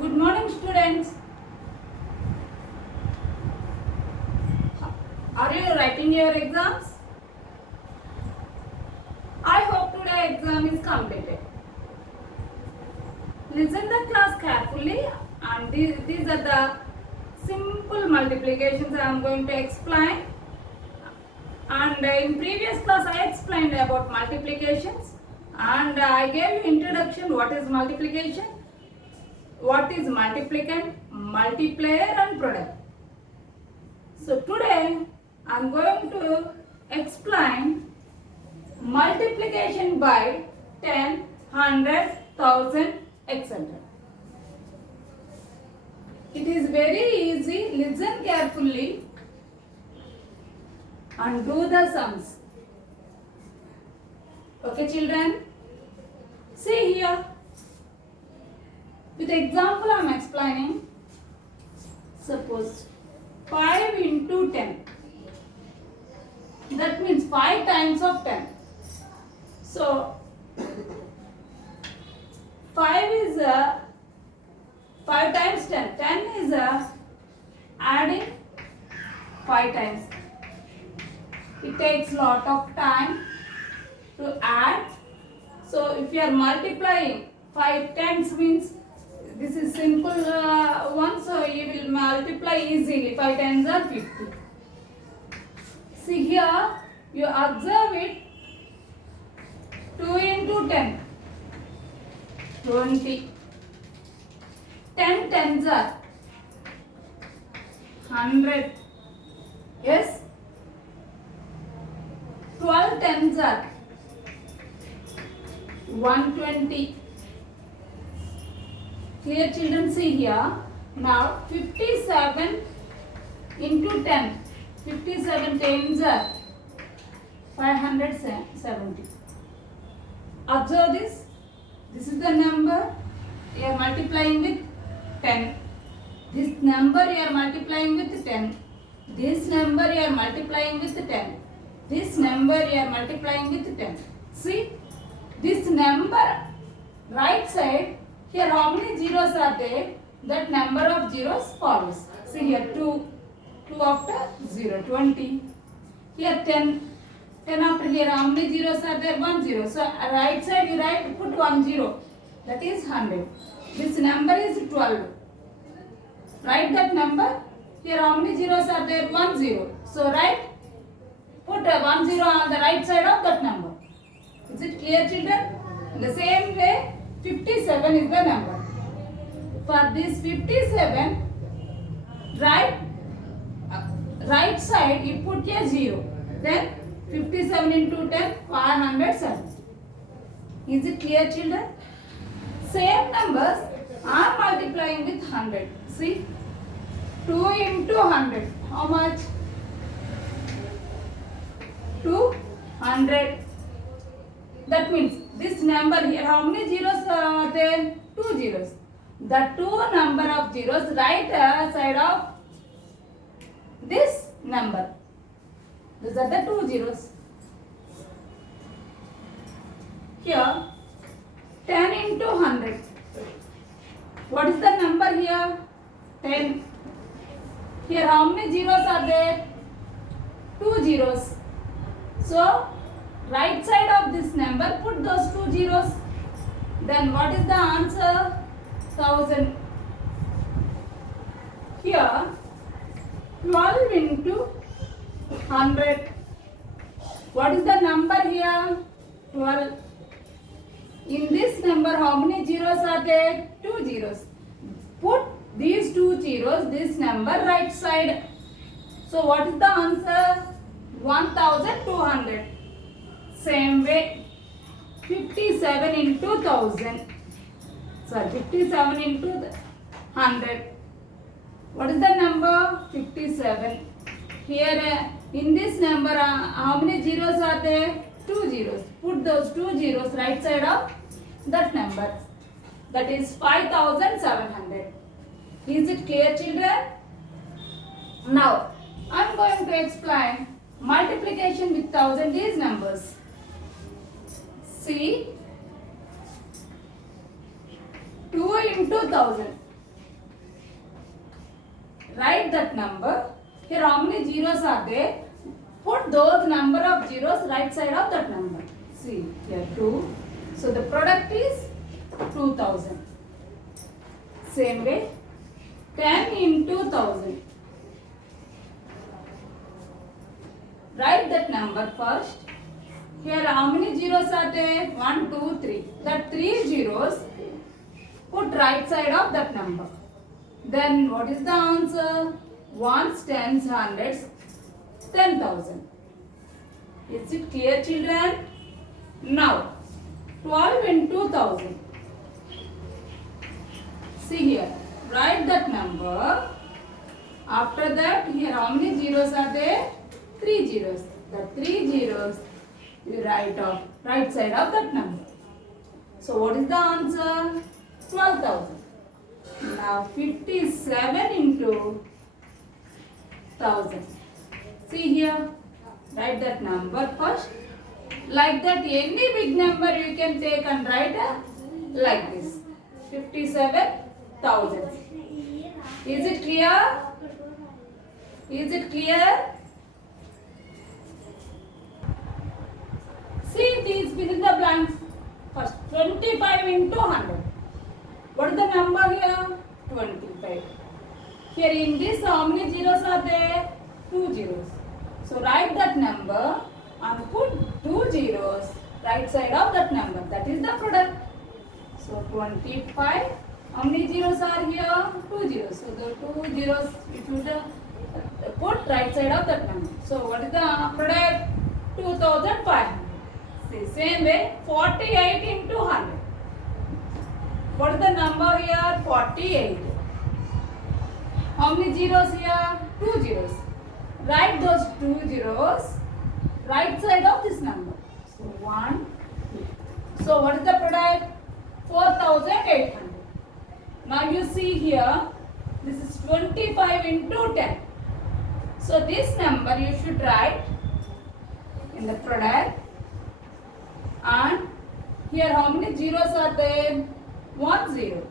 Good morning, students. Are you writing your exams? I hope today exam is completed. Listen the class carefully, and these are the simple multiplications I am going to explain. And in previous class I explained about multiplications, and I gave you introduction what is multiplication, what is multiplicand, multiplier and product. So today I am going to explain multiplication by 10, 100, 1000, etc. It is very easy. Listen carefully and do the sums. Okay, children? See here. With example I am explaining. Suppose 5 into 10. That means 5 times of 10. So 5 is 5 times 10. 10 is adding 5 times. It takes lot of time to add. So if you are multiplying 5 tens means this is simple one, so you will multiply easily. 5 tens are 50. See here, you observe it. 2 into 10, 20. 10 tens are 100. Yes? 12 tens are 120. Clear, children? See here. Now 57 into 10. 57 tens are 570. Observe this. This is the number you are multiplying with 10. This number you are multiplying with 10. This number you are multiplying with 10. This number you are multiplying with 10. See, this number right side, here how many zeros are there? That number of zeros follows. See here 2 after 0, 20. Here 10. 10 after here how many zeros are there? 1 0. So right side you write, put 1 0. That is 100. This number is 12. Write that number. Here how many zeros are there? 1 0. So write, put 1 0 on the right side of that number. Is it clear, children? In the same way, 57 is the number. For this 57, right side you put a 0. Then 57 into 10, 570. Is it clear, children? Same numbers are multiplying with 100. See, 2 into 100. How much? 200. That means this number here, how many zeros are there? 2 zeros. The 2 number of zeros right side of this number. These are the 2 zeros. Here 10 into 100. What is the number here? 10. Here how many zeros are there? 2 zeros. So right side of this number put those 2 zeros. Then what is the answer? 1000. Here 12 into 100. What is the number here? 12. In this number how many zeros are there? 2 zeros. Put these 2 zeros, this number right side. So what is the answer? 1200. Same way 57 into 1000. Sorry, 57 into 100. What is the number? 57. Here in this number how many zeros are there? 2 zeros. Put those 2 zeros right side of that number. That is 5700. Is it clear, children? Now I am going to explain multiplication with 1000 these numbers. See, 2 into 1000. write that number. Here how many zeros are there? Put those number of zeros right side of that number. See here 2. So the product is 2000. Same way 10 into 1000. Write that number first. Here how many zeros are there? 1, 2, 3. That 3 zeros put right side of that number. Then what is the answer? Ones, tens, hundreds, 10,000. Is it clear, children? Now 12 into 1000. See here. Write that number. After that, here how many zeros are there? 3 zeros. The 3 zeros you write off right side of that number. So what is the answer? 12,000. Now 57 into 1000. See here. Write that number first. Like that, any big number you can take and write like this. 57,000. Is it clear? Is it clear? See these, fill in the blanks. First 25 into 100. What is the number here? 25. Here in this how many zeros are there? 2 zeros. So write that number and put 2 zeros right side of that number. That is the product. So 25. How many zeros are here? 2 zeros. So the 2 zeros you should put right side of that number. So what is the product? 2500. See, same way 48 into 100. What is the number here? 48. How many zeros here? 2 zeros. Write those 2 zeros right side of this number. So 1, 2. So what is the product? 4800. Now you see here, this is 25 into 10. So this number you should write in the product. And here how many zeros are there? 1 0.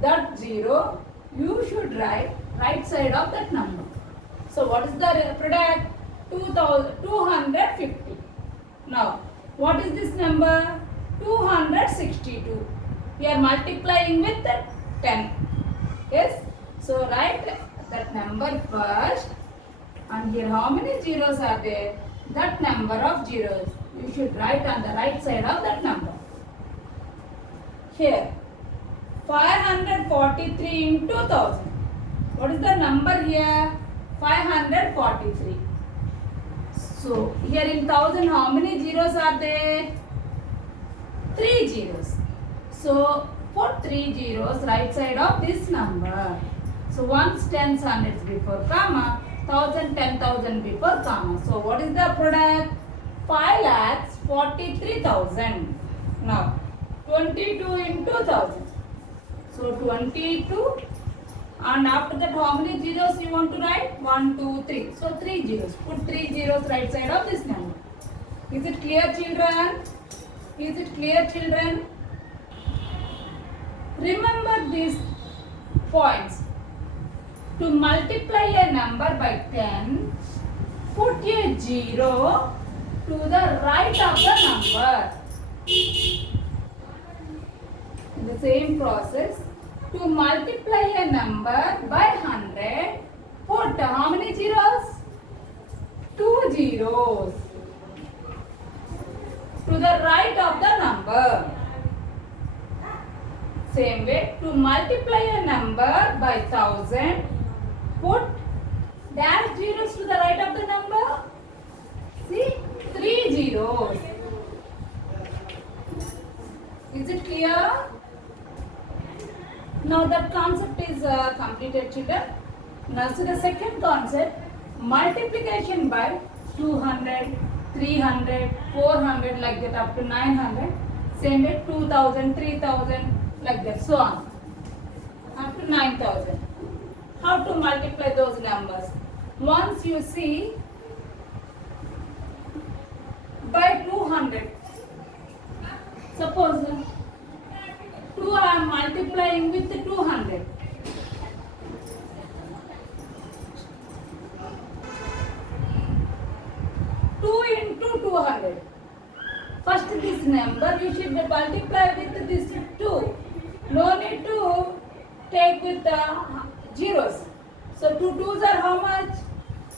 That 0 you should write right side of that number. So what is the product? 250. Now what is this number? 262. We are multiplying with 10. Yes. So write that number first. And here how many zeros are there? That number of zeros you should write on the right side of that number. Here 543 into 1000. What is the number here? 543. So here in 1000 how many zeros are there? 3 zeros. So put 3 zeros right side of this number. So ones, tens, hundreds before comma, 1000, 10,000 before comma. So what is the product? 5,43,000. Now 22 into 1000. So 22, and after that how many zeros you want to write? 1, 2, 3. So 3 zeros. Put 3 zeros right side of this number. Is it clear, children? Is it clear, children? Remember these points. To multiply a number by 10, put a 0 to the right of the number. In the same process, to multiply a number by 100, put how many zeros? 2 zeros to the right of the number. Same way, to multiply a number by 1000, put dash zeros to the right of the number. See, 3 zeros. Is it clear? Now that concept is completed, children. Now see the second concept, multiplication by 200, 300, 400 like that up to 900. Same way 2000, 3000 like that, so on up to 9000. How to multiply those numbers? Once you see by 200, suppose 2 I am multiplying with 200. take with the zeros. So 2 twos are how much?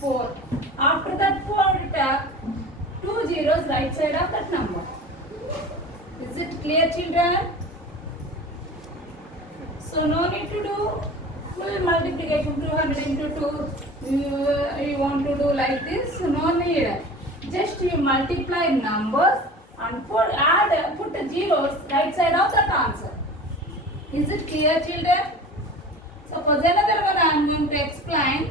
4. After that 4 2 zeros right side of that number. Is it clear, children? So no need to do full multiplication 200 into 2. You want to do like this? No need. Just you multiply numbers and put the zeros right side of that answer. Is it clear, children? Suppose another one I am going to explain.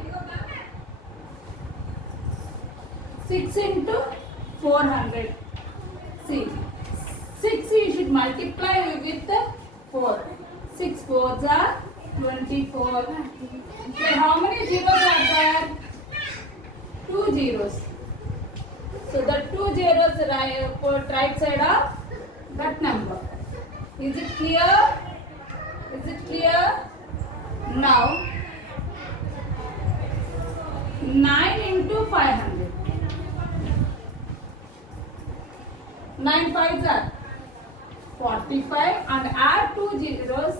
6 into 400. See, 6 you should multiply with 4. 6 fours are 24. So how many zeros are there? 2 zeros. So the 2 zeros put right side of that number. Is it clear? Is it clear? Now 9 into 500. 9 fives are 45 and add 2 zeros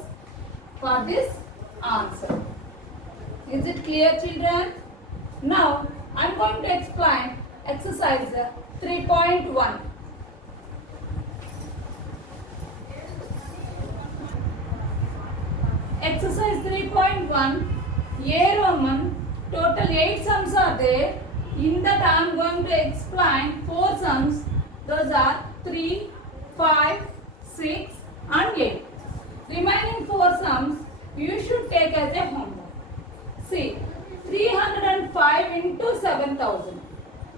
for this answer. Is it clear, children? Now I am going to explain exercise 3.1. Exercise 3.1, A Roman, total 8 sums are there. In that I am going to explain 4 sums. Those are 3, 5, 6 and 8. Remaining 4 sums you should take as a homework. See, 305 into 7000.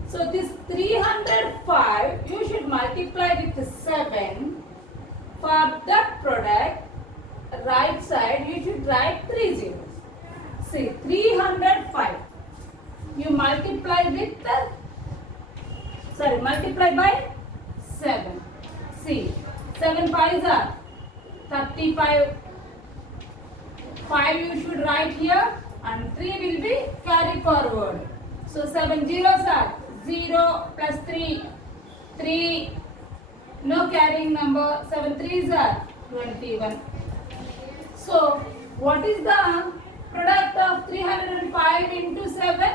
So this 305 you should multiply with 7. For that product, right side you should write 3 zeros. See, 305 you multiply with multiply by 7. See, 7 fives are 35. 5 you should write here and 3 will be carry forward. So 7 zeros are 0 plus 3. 3, no carrying number. 7 threes are 21. So what is the product of 305 into 7?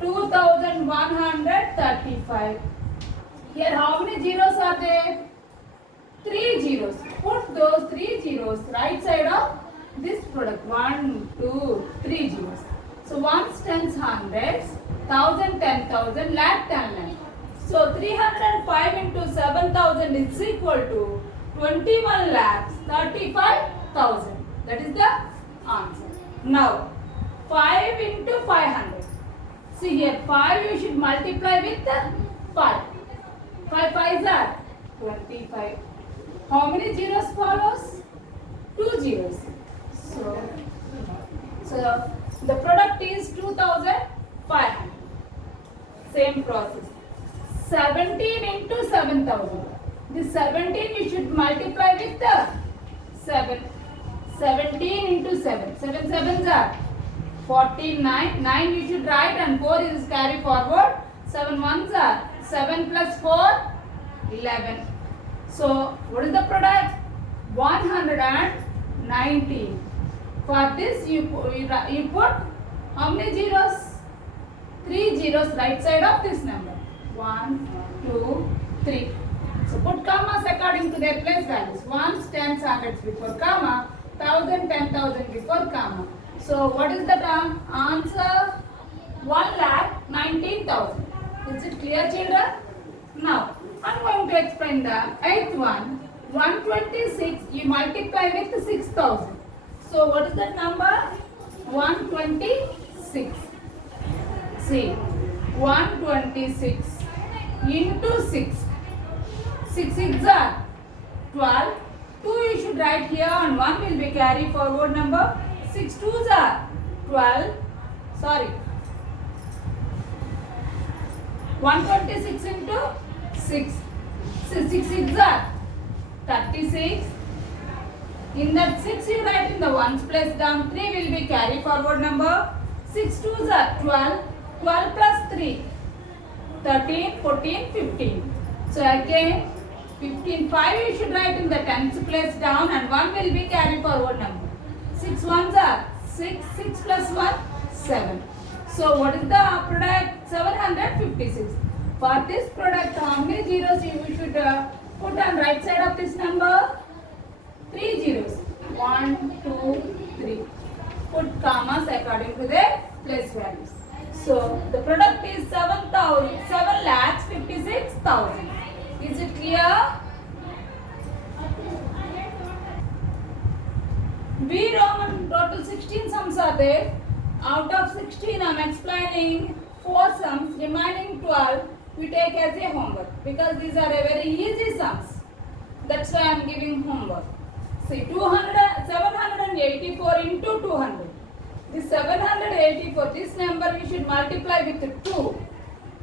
2135. Here how many zeros are there? 3 zeros. Put those 3 zeros right side of this product. 1, 2, 3 zeros. So ones, tens, hundreds, thousand, 10,000, lakh, 10 lakh. So 305 into 7,000 is equal to 21 lakhs 35,000. That is the answer. Now 5 into 500. See here 5 you should multiply with 5. 5 fives are 25. How many zeros follows? 2 zeros. So the product is 2,500. Same process. 17 into 7,000. This 17 you should multiply with 7. 17 into 7. 7 sevens are 49. 9 you should write and 4 is carry forward. 7 ones are 7 plus 4, 11. So what is the product? 119. For this you put how many zeros? 3 zeros right side of this number. 1, 2, 3. So put commas according to their place values. Ones, tens, hundreds before comma. 1,000, 10,000 before comma. So what is the answer? 1,19,000. Is it clear, children? Now I am going to explain the 8th one. 126 you multiply with 6,000. So what is that number? 126. See, 126 into 6. 6 6 are 12. 2 you should write here and 1 will be carry forward number. 6 2s are 12. Sorry. 126 into 6. 6 6 are 36. In that 6 you write in the ones place down. 3 will be carry forward number. 6 2s are 12. 12 plus 3. 13, 14, 15. So again 15, 5 you should write in the tens place down and 1 will be carry forward number. 6 ones are 6, 6 plus 1, 7. So what is the product? 756. For this product, how many zeros you should put on right side of this number? 3 zeros. 1, 2, 3. Put commas according to their place values. So the product is 7,56,000. Is it clear? B Roman total 16 sums are there. Out of 16 I am explaining 4 sums, remaining 12 we take as a homework because these are a very easy sums. That's why I am giving homework. See 784 into 200. This 784, this number we should multiply with 2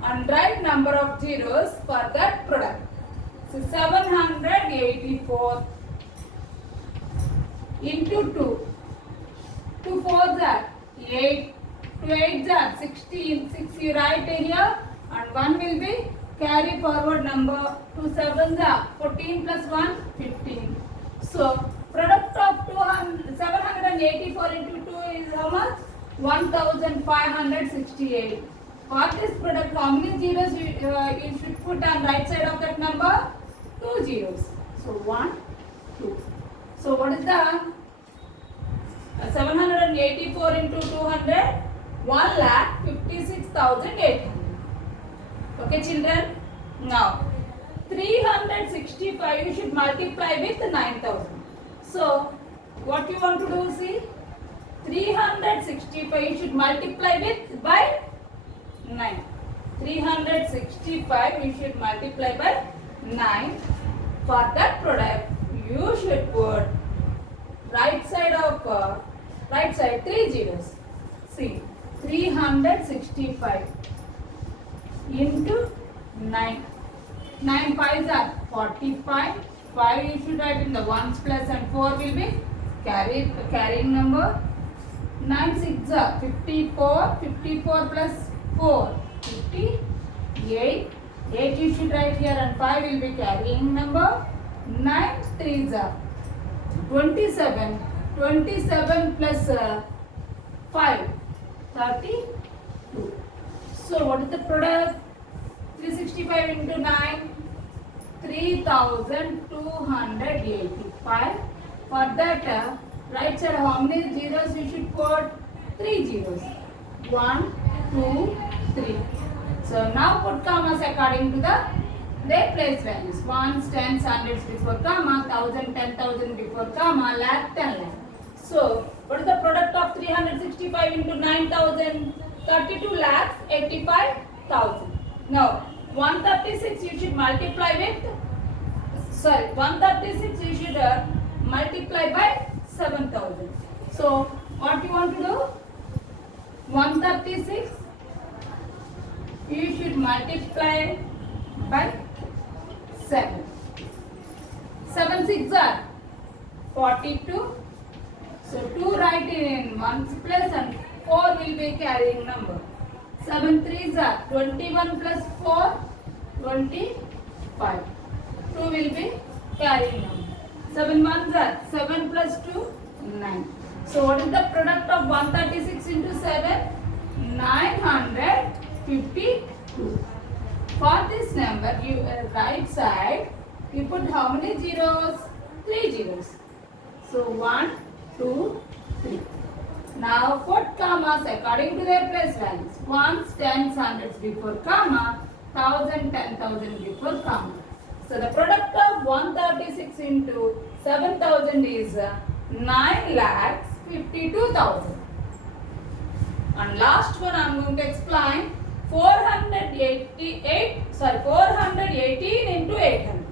and write number of zeros for that product. So 784 into 2. 2 4s are 8, 2 8s are 16, 6 you write here and 1 will be carry forward number. 2 7s are 14 plus 1, 15. So product of 784 into 2 is how much? 1568. For this product, how many zeros you should put on right side of that number? 2 zeros. So 1, 2. So what is the 784 into 200? 1,56,800. Okay children? Now 365 you should multiply with 9,000. So what you want to do, see? 365 you should multiply with by 9. 365 you should multiply by 9. For that product you should put right side 3 zeros. See 365 into 9. 9 5s are 45. 5 you should write in the ones place and 4 will be carrying number. 9 6 are 54. 54 plus 4 58. 8 you should write here and 5 will be carrying number. 9 3s are 27. 27 plus 5 32. So what is the product? 365 into 9, 3,285. For that, right side how many zeros you should put? 3 zeros. 1, 2, 3. So now put commas according to their place values. Ones, tens, hundreds before comma, 1,000, 10,000 before comma, lakh, 10 lakh. So what is the product of 365 into 9,000? 32 lakhs 85,000. Now 136 you should multiply with 136 you should multiply by 7,000. So what you want to do? 136 you should multiply by 7. 7 6 are 42. So 2 write in ones place and 4 will be carrying number. 7 3s are 21 plus 4, 25. 2 will be carrying number. 7 1s are 7 plus 2, 9. So what is the product of 136 into 7? 952. For this number, you right side, you put how many zeros? 3 zeros. So 1, 2, 3. Now put commas according to their place values. Ones, tens, hundreds before comma, 1,000, 10,000 before comma. So the product of 136 into 7,000 is 9,52,000. And last one I am going to explain 418 into 800.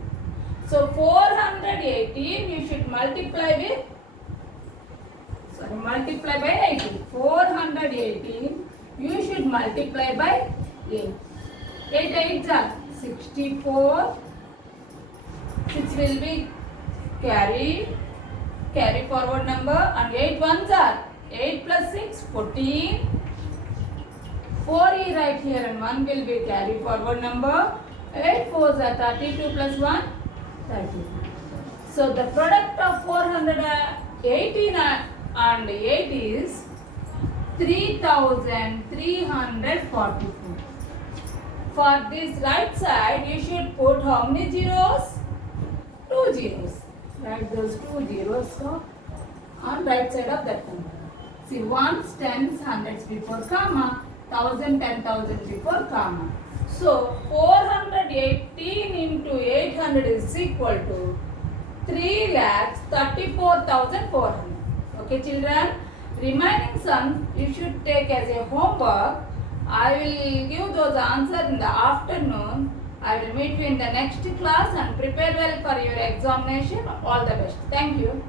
So 418 you should multiply by 18. 418 you should multiply by 8. 8 8s are 64. 6 will be carry forward number and 8 1s are 8 plus 6 14. 4 is right here and 1 will be carry forward number. 8 4s are 32 plus 1 30. So the product of 418 and 8 is 3344. For this right side, you should put how many zeros? 2 zeros. Write those 2 zeros on right side of that number. See, ones, tens, hundreds before comma, 1000, 10,000 before comma. So 418 into 800 is equal to 3,34,400. Okay, children. Remaining sums you should take as a homework. I will give those answers in the afternoon. I will meet you in the next class and prepare well for your examination. All the best. Thank you.